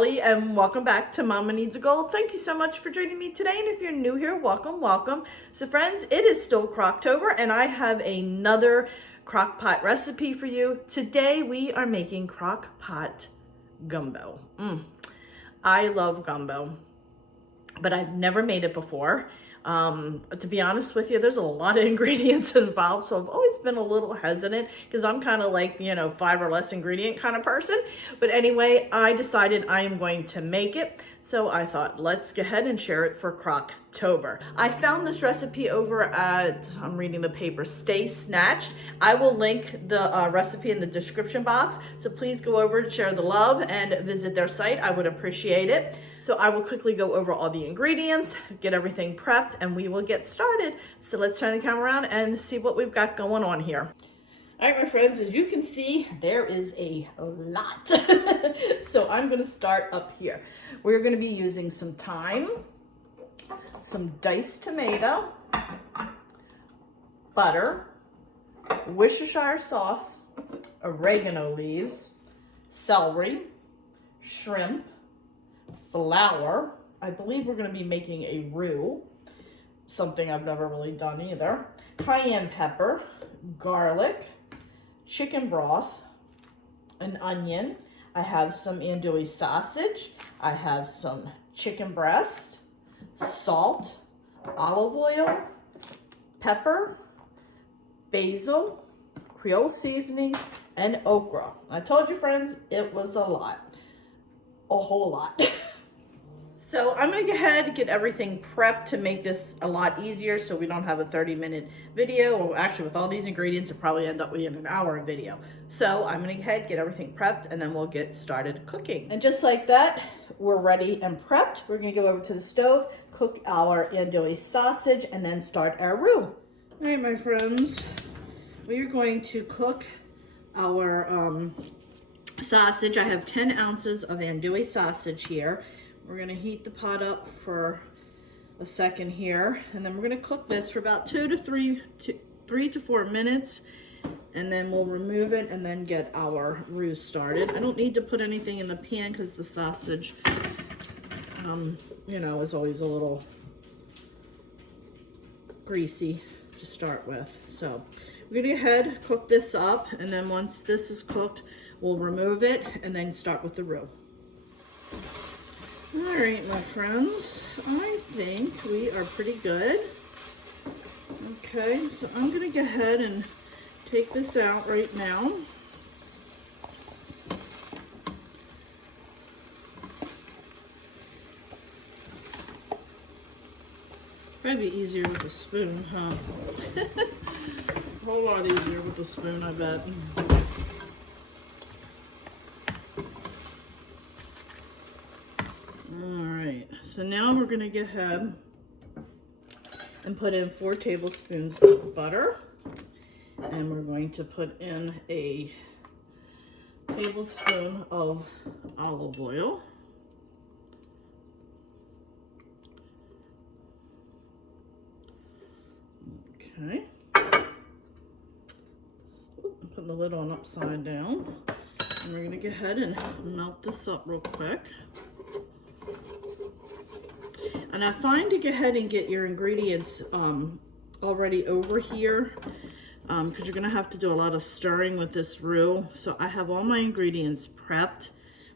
Kelly, and welcome back to Mama Needs a Goal. Thank you so much for joining me today, and if you're new here, welcome, welcome. So friends, it is still Crocktober, and I have another Crockpot recipe for you. Today we are making Crockpot gumbo. I love gumbo, but I've never made it before. To be honest with you, there's a lot of ingredients involved, so I've always been a little hesitant because I'm kind of like, 5 or less ingredient kind of person. But anyway, I decided I am going to make it. So I thought, let's go ahead and share it for Crocktober. I found this recipe over at, I'm reading the paper, Stay Snatched. I will link the recipe in the description box. So please go over to share the love and visit their site. I would appreciate it. So I will quickly go over all the ingredients, get everything prepped, and we will get started. So let's turn the camera around and see what we've got going on here. All right, my friends, as you can see, there is a lot. So I'm gonna start up here. We're gonna be using some thyme, some diced tomato, butter, Worcestershire sauce, oregano leaves, celery, shrimp, flour. I believe we're going to be making a roux, something I've never really done either. Cayenne pepper, garlic, chicken broth, an onion. I have some andouille sausage. I have some chicken breast, salt, olive oil, pepper, basil, Creole seasoning, and okra. I told you, friends, it was a lot. A whole lot. So I'm gonna go ahead and get everything prepped to make this a lot easier so we don't have a 30-minute video. Or actually, with all these ingredients, it'll probably end up with an hour video. So I'm gonna go ahead, get everything prepped, and then we'll get started cooking. And just like that, we're ready and prepped. We're gonna go over to the stove, cook our andouille sausage, and then start our roux. All right, my friends, we're going to cook our sausage. I have 10 ounces of andouille sausage here. We're gonna heat the pot up for a second here, and then we're gonna cook this for about 3 to 4 minutes, and then we'll remove it and then get our roux started. I don't need to put anything in the pan because the sausage, is always a little greasy to start with. So we're gonna go ahead, cook this up, and then once this is cooked, we'll remove it and then start with the roux. All right, my friends, I think we are pretty good. Okay, so I'm gonna go ahead and take this out right now. Probably be easier with a spoon, huh? A whole lot easier with a spoon, I bet. So now we're going to go ahead and put in 4 tablespoons of butter, and we're going to put in a tablespoon of olive oil. Okay. Put the lid on upside down, and we're going to go ahead and melt this up real quick. And I find to go ahead and get your ingredients already over here because you're going to have to do a lot of stirring with this roux. So I have all my ingredients prepped.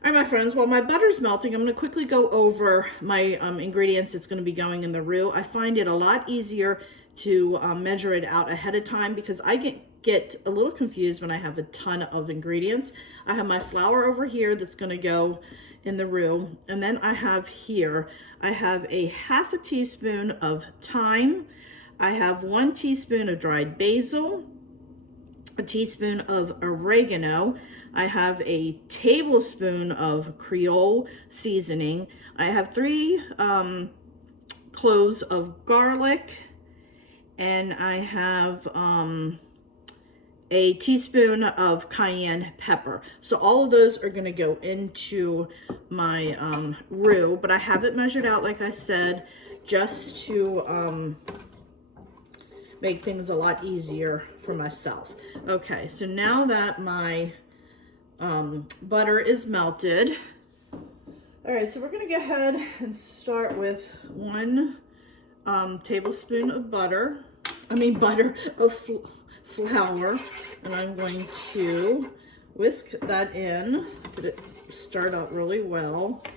All right, my friends, while my butter's melting, I'm going to quickly go over my ingredients that's going to be going in the roux. I find it a lot easier to measure it out ahead of time because I get a little confused when I have a ton of ingredients. I have my flour over here that's going to go in the roux, and then I have here, I have a ½ a teaspoon of thyme, I have 1 teaspoon of dried basil, a teaspoon of oregano, I have a tablespoon of Creole seasoning, I have 3 cloves of garlic, and I have a teaspoon of cayenne pepper. So all of those are going to go into my roux, but I have it measured out, like I said, just to make things a lot easier for myself. Okay, so now that my butter is melted, All right, so we're gonna go ahead and start with 1 tablespoon of flour, and I'm going to whisk that in, get it stirred up really well. I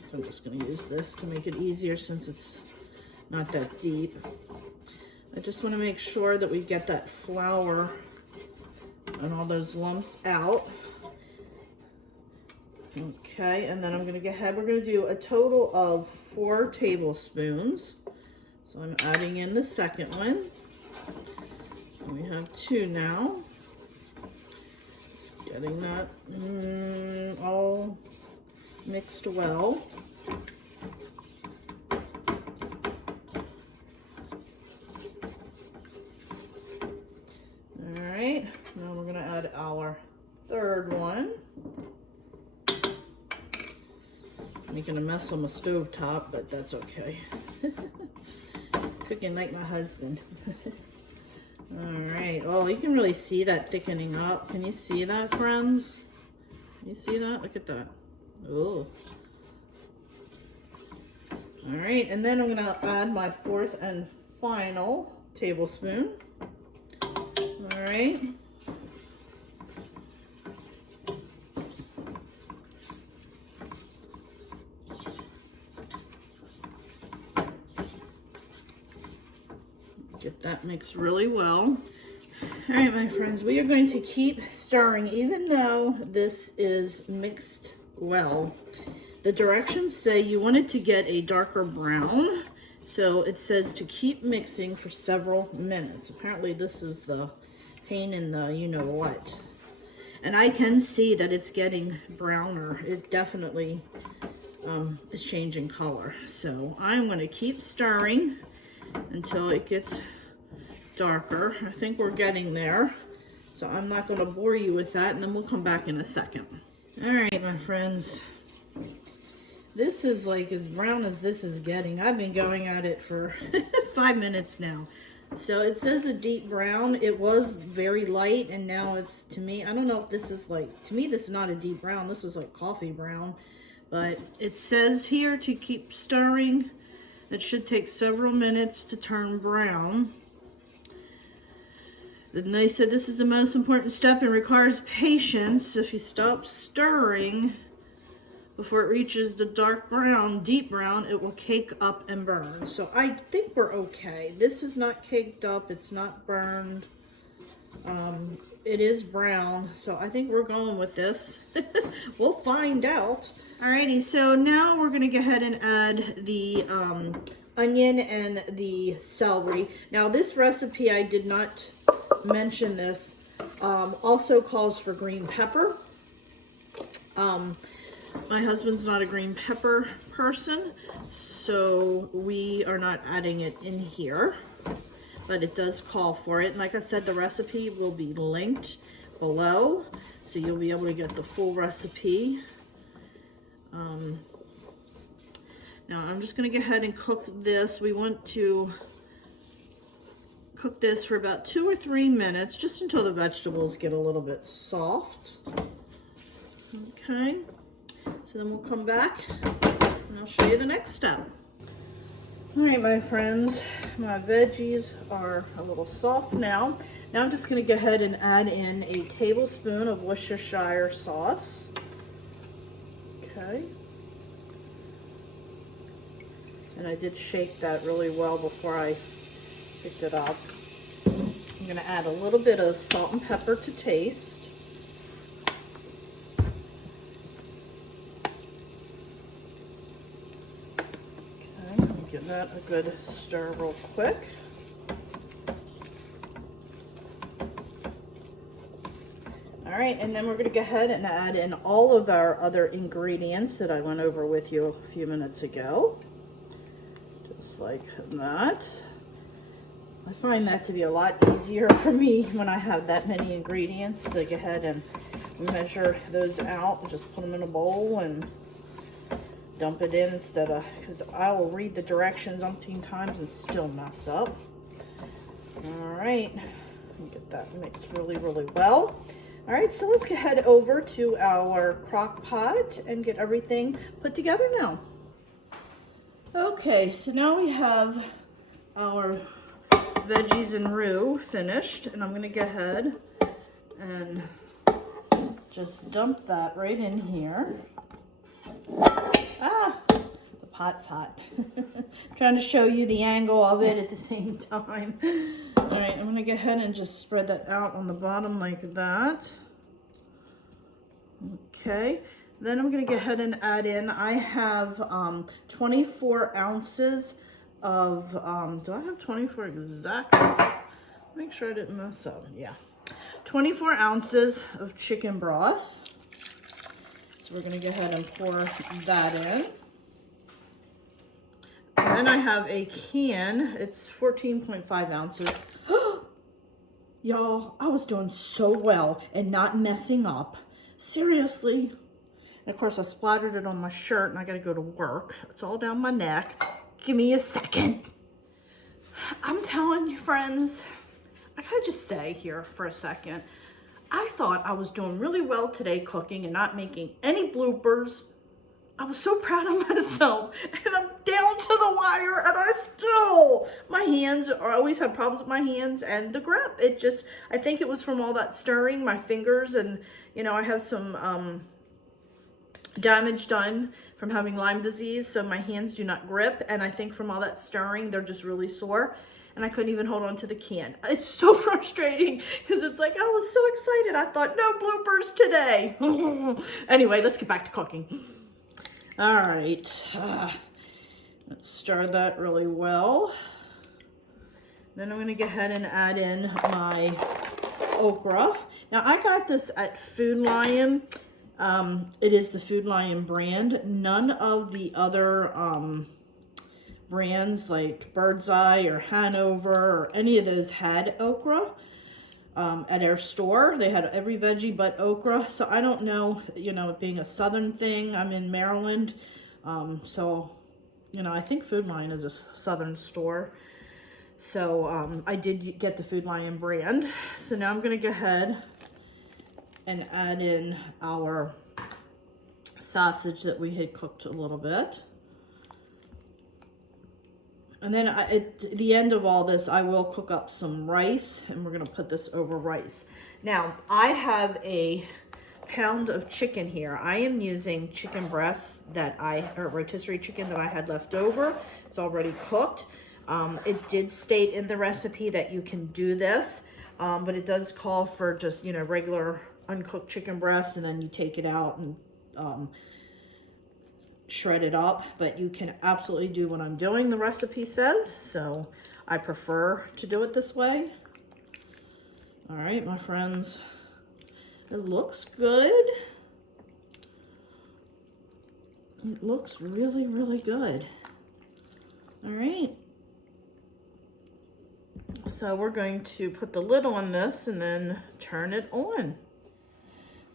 think I'm just gonna use this to make it easier since it's not that deep. I just wanna make sure that we get that flour and all those lumps out. Okay, and then I'm gonna go ahead, we're gonna do a total of 4 tablespoons. So I'm adding in the second one. And we have 2 now. Just getting that all mixed well. All right, now we're gonna add our third one. Making a mess on my stove top, but that's okay. Cooking like my husband. All right, well, you can really see that thickening up. Can you see that, friends? Can you see that? Look at that. Oh. All right, and then I'm gonna add my 4th and final tablespoon. All right. Get that mixed really well. All right, my friends, we are going to keep stirring even though this is mixed well. The directions say you want it to get a darker brown, so it says to keep mixing for several minutes. Apparently this is the pain in the you-know-what. And I can see that it's getting browner. It definitely is changing color. So I'm going to keep stirring until it gets darker. I think we're getting there, so I'm not going to bore you with that, and then we'll come back in a second. All right, my friends, this is like as brown as this is getting. I've been going at it for 5 minutes now. So it says a deep brown. It was very light, and now it's, to me, I don't know if this is like, to me this is not a deep brown. This is like coffee brown, but it says here to keep stirring. It should take several minutes to turn brown. Then they said this is the most important step and requires patience. If you stop stirring before it reaches the dark brown, deep brown, it will cake up and burn. So I think we're okay. This is not caked up, it's not burned. It is brown, so I think we're going with this. We'll find out. Alrighty, so now we're gonna go ahead and add the onion and the celery. Now this recipe, I did not mention this, also calls for green pepper. My husband's not a green pepper person, so we are not adding it in here, but it does call for it. And like I said, the recipe will be linked below, so you'll be able to get the full recipe. Now I'm just going to go ahead and cook this. We want to cook this for about 2 or 3 minutes, just until the vegetables get a little bit soft. Okay, so then we'll come back and I'll show you the next step. All right, my friends, my veggies are a little soft now. Now I'm just going to go ahead and add in a tablespoon of Worcestershire sauce. Okay. And I did shake that really well before I picked it up. I'm going to add a little bit of salt and pepper to taste. Okay, let me give that a good stir real quick. All right, and then we're going to go ahead and add in all of our other ingredients that I went over with you a few minutes ago. Just like that. I find that to be a lot easier for me when I have that many ingredients to go ahead and measure those out and just put them in a bowl and dump it in instead of, because I will read the directions umpteen times and still mess up. All right, get that mixed really, really well. All right, so let's head over to our crock pot and get everything put together now. Okay, so now we have our veggies and roux finished, and I'm gonna go ahead and just dump that right in here. Ah, the pot's hot. Trying to show you the angle of it at the same time. All right, I'm gonna go ahead and just spread that out on the bottom like that. Okay, then I'm gonna go ahead and add in, I have 24 ounces of, do I have 24 exactly? Make sure I didn't mess up, yeah. 24 ounces of chicken broth. So we're gonna go ahead and pour that in. And then I have a can, it's 14.5 ounces. Y'all, I was doing so well and not messing up. Seriously. And of course I splattered it on my shirt and I gotta go to work. It's all down my neck. Give me a second. I'm telling you, friends, I gotta just say here for a second, I thought I was doing really well today cooking and not making any bloopers. I was so proud of myself, and I'm down to the wire, and I still, my hands, I always have problems with my hands and the grip. It just, I think it was from all that stirring, my fingers, and, you know, I have some damage done from having Lyme disease, so my hands do not grip, and I think from all that stirring, they're just really sore, and I couldn't even hold on to the can. It's so frustrating, because it's like, I was so excited. I thought, no bloopers today. Anyway, let's get back to cooking. All right, let's stir that really well. Then I'm gonna go ahead and add in my okra. Now I got this at Food Lion. It is the Food Lion brand. None of the other brands like Bird's Eye or Hanover or any of those had okra. At our store, they had every veggie but okra. So I don't know, you know, it being a southern thing. I'm in Maryland. So, you know, I think Food Lion is a southern store. So I did get the Food Lion brand. So now I'm going to go ahead and add in our sausage that we had cooked a little bit. And then at the end of all this, I will cook up some rice, and we're gonna put this over rice. Now, I have a pound of chicken here. I am using chicken breasts or rotisserie chicken that I had left over. It's already cooked. It did state in the recipe that you can do this, but it does call for just, you know, regular uncooked chicken breast, and then you take it out and shred it up, but you can absolutely do what I'm doing, the recipe says, so I prefer to do it this way. All right, my friends, it looks good. It looks really, really good. All right, so we're going to put the lid on this and then turn it on.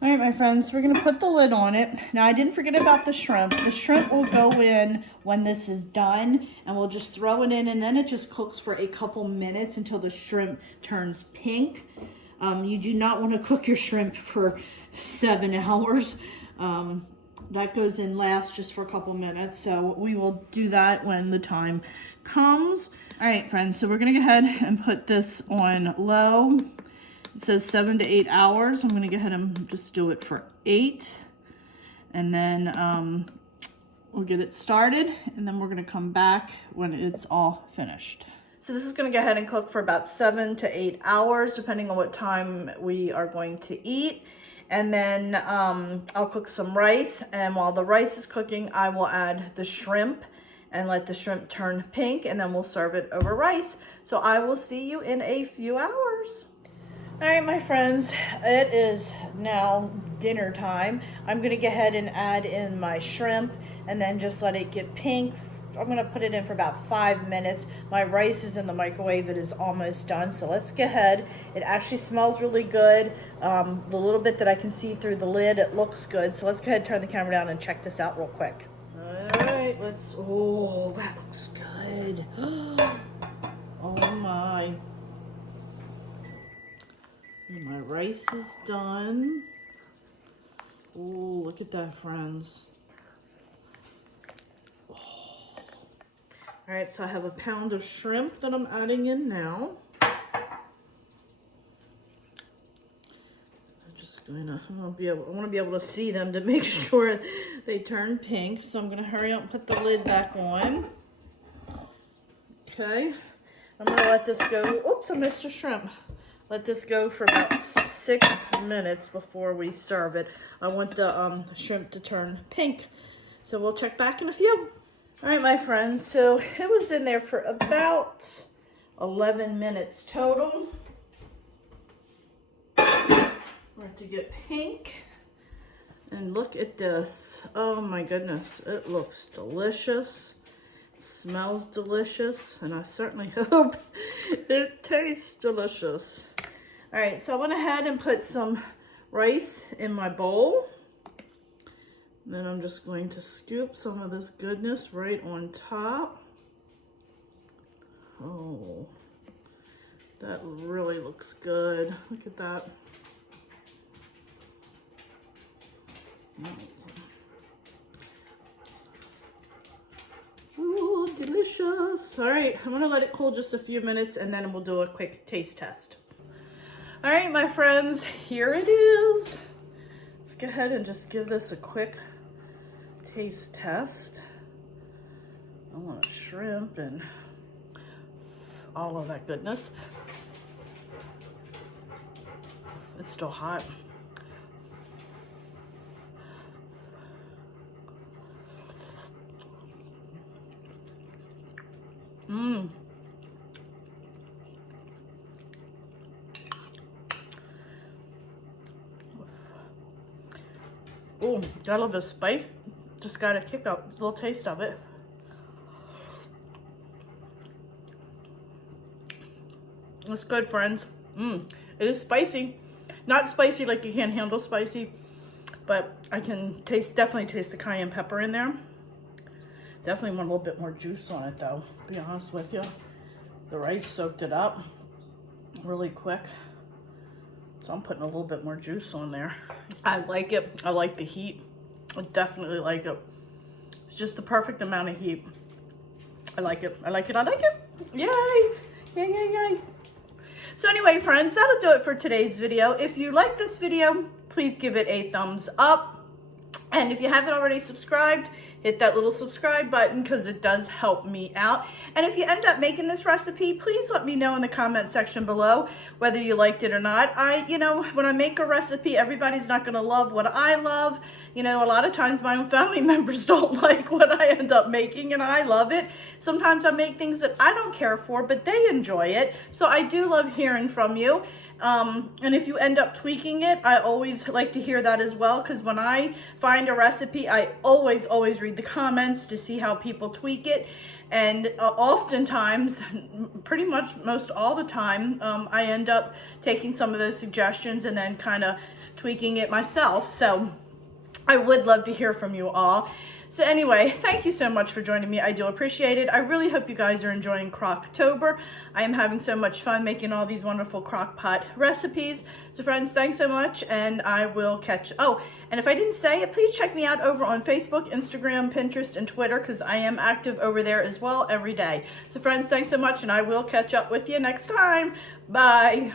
All right, my friends, we're gonna put the lid on it. Now, I didn't forget about the shrimp. The shrimp will go in when this is done, and we'll just throw it in, and then it just cooks for a couple minutes until the shrimp turns pink. You do not want to cook your shrimp for 7 hours. That goes in last just for a couple minutes, so we will do that when the time comes. All right, friends, so we're gonna go ahead and put this on low. It says 7 to 8 hours. I'm going to go ahead and just do it for 8. And then we'll get it started. And then we're going to come back when it's all finished. So this is going to go ahead and cook for about 7 to 8 hours, depending on what time we are going to eat. And then I'll cook some rice. And while the rice is cooking, I will add the shrimp and let the shrimp turn pink. And then we'll serve it over rice. So I will see you in a few hours. All right, my friends, it is now dinner time. I'm gonna go ahead and add in my shrimp and then just let it get pink. I'm gonna put it in for about 5 minutes. My rice is in the microwave. It is almost done, so let's go ahead. It actually smells really good. The little bit that I can see through the lid, it looks good. So let's go ahead and turn the camera down and check this out real quick. All right, oh, that looks good. Oh my. And my rice is done. Oh, look at that, friends. Oh. All right, so I have a pound of shrimp that I'm adding in now. I want to be able to see them to make sure they turn pink. So I'm going to hurry up and put the lid back on. Okay. I'm going to let this go. Oops, I missed a shrimp. Let this go for about 6 minutes before we serve it. I want the shrimp to turn pink. So we'll check back in a few. All right, my friends. So it was in there for about 11 minutes total. To get pink, and look at this. Oh my goodness, it looks delicious, it smells delicious, and I certainly hope it tastes delicious. All right, so I went ahead and put some rice in my bowl, and then I'm just going to scoop some of this goodness right on top. Oh, that really looks good. Look at that. Ooh, delicious. All right, I'm gonna let it cool just a few minutes and then we'll do a quick taste test. All right, my friends, here it is. Let's go ahead and just give this a quick taste test. I want shrimp and all of that goodness. It's still hot. Mmm. Oh, got a little bit of spice. Just got a kick up, a little taste of it. It's good, friends. It is spicy. Not spicy like you can't handle spicy, but I can definitely taste the cayenne pepper in there. Definitely want a little bit more juice on it though, to be honest with you. The rice soaked it up really quick. So I'm putting a little bit more juice on there. I like it. I like the heat. I definitely like it. It's just the perfect amount of heat. I like it. I like it. I like it. Yay. Yay, yay, yay. So anyway, friends, that'll do it for today's video. If you like this video, please give it a thumbs up. And if you haven't already subscribed, hit that little subscribe button because it does help me out. And if you end up making this recipe, please let me know in the comment section below whether you liked it or not. You know, when I make a recipe, everybody's not going to love what I love. You know, a lot of times my own family members don't like what I end up making, and I love it. Sometimes I make things that I don't care for, but they enjoy it. So I do love hearing from you. And if you end up tweaking it, I always like to hear that as well, because when I find a recipe, I always read the comments to see how people tweak it. And oftentimes, pretty much most all the time, I end up taking some of those suggestions and then kind of tweaking it myself. So I would love to hear from you all. So anyway, thank you so much for joining me. I do appreciate it. I really hope you guys are enjoying Crocktober. I am having so much fun making all these wonderful crockpot recipes. So friends, thanks so much, and I will catch. Oh, and if I didn't say it, please check me out over on Facebook, Instagram, Pinterest, and Twitter, because I am active over there as well every day. So friends, thanks so much, and I will catch up with you next time. Bye.